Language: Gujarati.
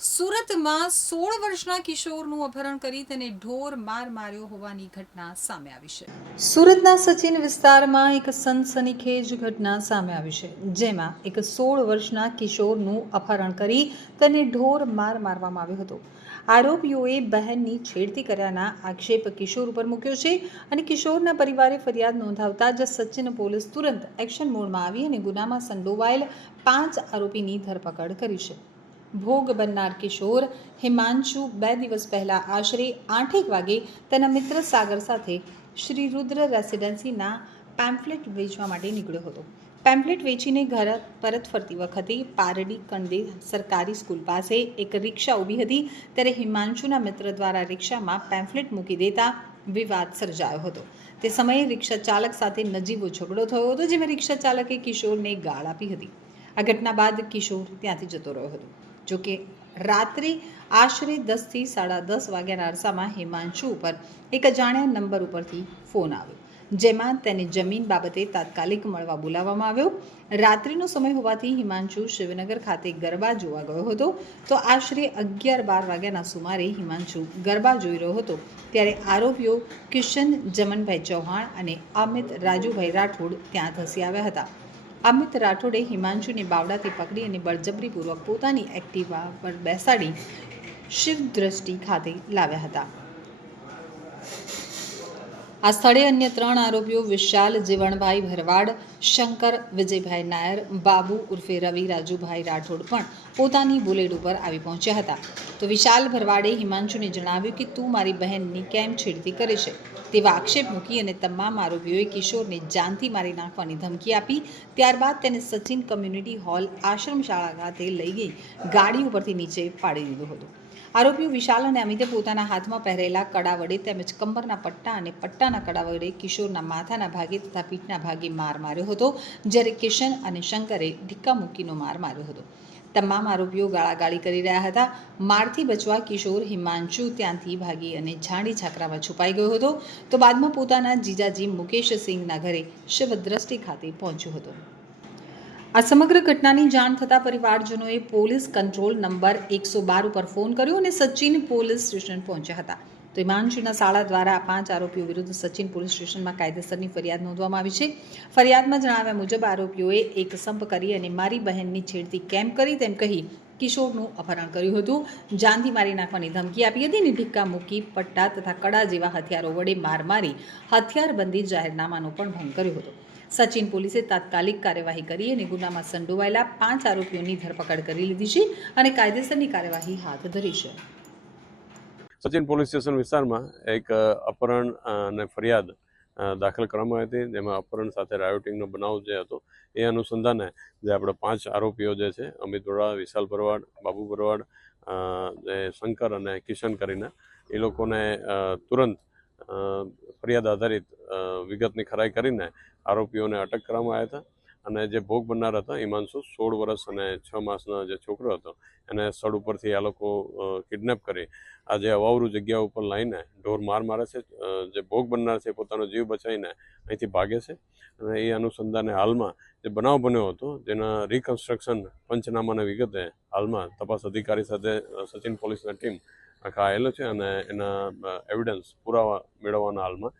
સુરતમાં સોળ વર્ષના કિશોરનું અપહરણ કરી તેને ઢોર માર માર્યો હોવાની ઘટના સામે આવી છે. સુરતના સચિન વિસ્તારમાં એક સનસનીખેજ ઘટના સામે આવી છે, જેમાં એક સોળ વર્ષના કિશોરનું અપહરણ કરી તેને ઢોર માર મારવામાં આવ્યો હતો. આરોપીઓએ બહેનની છેડતી કર્યાના આક્ષેપ કિશોર ઉપર મૂક્યો છે અને કિશોરના પરિવારે ફરિયાદ નોંધાવતા જ સચિન પોલીસ તુરંત એક્શન મોડમાં આવી અને ગુનામાં સંડોવાયેલ પાંચ આરોપીની ધરપકડ કરી છે. ભોગ બનનાર કિશોર હિમાંશુ બે દિવસ પહેલાં આશરે આઠેક વાગે તેના મિત્ર સાગર સાથે શ્રી રુદ્ર રેસિડેન્સીના પેમ્ફલેટ વેચવા માટે નીકળ્યો હતો. પેમ્ફલેટ વેચીને ઘર પરત ફરતી વખતે પારડી કંડે સરકારી સ્કૂલ પાસે એક રિક્ષા ઊભી હતી ત્યારે હિમાંશુના મિત્ર દ્વારા રિક્ષામાં પેમ્ફલેટ મૂકી દેતા વિવાદ સર્જાયો હતો. તે સમયે રિક્ષા ચાલક સાથે નજીવો ઝઘડો થયો હતો, જેમાં રિક્ષા ચાલકે કિશોરને ગાળ આપી હતી. આ ઘટના બાદ કિશોર ત્યાંથી જતો રહ્યો હતો. જોકે રાત્રે આશરે દસથી સાડા દસ વાગ્યાના અરસામાં હિમાંશુ ઉપર એક અજાણ્યા નંબર ઉપરથી ફોન આવ્યો, જેમાં તેને જમીન બાબતે તાત્કાલિક મળવા બોલાવવામાં આવ્યો. રાત્રિનો સમય હોવાથી હિમાંશુ શિવનગર ખાતે ગરબા જોવા ગયો હતો. તો આશરે અગિયાર બાર વાગ્યાના સુમારે હિમાંશુ ગરબા જોઈ રહ્યો હતો. ત્યારે આરોપીઓ કિશન જમનભાઈ ચૌહાણ અને અમિત રાજુભાઈ રાઠોડ ત્યાં ધસી આવ્યા હતા. અમિત રાઠોડે હિમાંશુને બાવડાથી પકડી અને બળજબરીપૂર્વક પોતાની એક્ટિવા પર બેસાડી શિવ દ્રષ્ટિ ખાતે લાવ્યા હતા. આ સ્થળે અન્ય ત્રણ આરોપીઓ વિશાલ, જીવણભાઈ ભરવાડ, શંકર, વિજયભાઈ નાયર, બાબુ ઉર્ફે રવિ, રાજુભાઈ રાઠોડ પણ પોતાની બુલેટ ઉપર આવી પહોંચ્યા હતા. તો વિશાલ ભરવાડે હિમાંશુને જણાવ્યું કે, તું મારી બહેનની કેમ છેડતી કરે છે? તેવા આક્ષેપ મૂકી અને તમામ આરોપીઓએ કિશોરને જાનથી મારી નાખવાની ધમકી આપી. ત્યારબાદ તેને સચિન કમ્યુનિટી હોલ આશ્રમ શાળા ખાતે લઈ ગઈ ગાડી ઉપરથી નીચે પાડી દીધો હતો. આરોપીઓ વિશાલ અને અમિતે પોતાના હાથમાં પહેરેલા કડા વડે તેમજ કમરના પટ્ટા અને પટ્ટાના કડા વડે કિશોરના માથાના ભાગે તથા પીઠના ભાગે માર માર્યો હતો, જ્યારે કિશન અને શંકરે ઢીક્કા મૂકીનો માર માર્યો હતો. તમામ આરોપીઓ ગાળાગાળી કરી રહ્યા હતા. મારથી બચવા કિશોર, હિમાંશુ ત્યાંથી ભાગી અને જાણી છાકરામાં છુપાઈ ગયો હતો. તો બાદમાં પોતાના જીજાજી મુકેશ સિંહના ઘરે શિવદ્રષ્ટિ ખાતે પહોંચ્યો હતો. આ સમગ્ર ઘટનાની જાણ થતાં પરિવારજનોએ પોલીસ કંટ્રોલ નંબર એકસો બાર ઉપર ફોન કર્યો અને સચિન પોલીસ સ્ટેશન પહોંચ્યા હતા. તો હિમાંશુના શાળા દ્વારા આ પાંચ આરોપીઓ વિરુદ્ધ સચિન પોલીસ સ્ટેશનમાં કાયદેસરની ફરિયાદ નોંધવામાં આવી છે. ફરિયાદમાં જણાવ્યા મુજબ આરોપીઓએ એક સંપ કરી અને મારી બહેનની છેડતી કેમ કરી તેમ કહી કિશોરનું અપહરણ કર્યું હતું. જાનથી મારી નાખવાની ધમકી આપી હતી અને ઢીક્કા મૂકી પટ્ટા તથા કડા જેવા હથિયારો વડે માર મારી હથિયારબંધી જાહેરનામાનો પણ ભંગ કર્યો હતો. સચિન પોલીસે તાત્કાલિક કાર્યવાહી કરી અને ગુનામાં સંડોવાયેલા પાંચ આરોપીઓની ધરપકડ કરી લીધી છે અને કાયદેસરની કાર્યવાહી હાથ ધરી છે. સચિન પોલીસ સ્ટેશન વિસ્તારમાં એક અપહરણ અને ફરિયાદ દાખલ કરવામાં આવી હતી. જેમાં અપહરણ સાથે રાયોટિંગનો બનાવ જે હતો એ અનુસંધાને જે આપણે પાંચ આરોપીઓ જે છે, અમિત ભરવાડ વિશાલ ભરવાડ, બાબુ ભરવાડ જે શંકર અને કિશન કરીને એ લોકોને તુરંત ફરિયાદ આધારિત વિગતની ખરાઈ કરીને આરોપીઓને અટક કરવામાં આવ્યા હતા. અને જે ભોગ બનનાર હતા, હિમાંશુ, સોળ વર્ષ અને છ માસનો જે છોકરો હતો, એને સ્થળ ઉપરથી આ લોકો કિડનેપ કરી આ જે અવાવરું જગ્યા ઉપર લાવીને ઢોર માર મારે છે. જે ભોગ બનનાર છે પોતાનો જીવ બચાવીને અહીંથી ભાગે છે. અને એ અનુસંધાને હાલમાં જે બનાવ બન્યો હતો, જેના રિકન્સ્ટ્રક્શન પંચનામાના વિગતે હાલમાં તપાસ અધિકારી સાથે સચિન પોલીસના ટીમ આખા આવેલો છે અને એના એવિડન્સ પુરાવા મેળવવાના હાલમાં.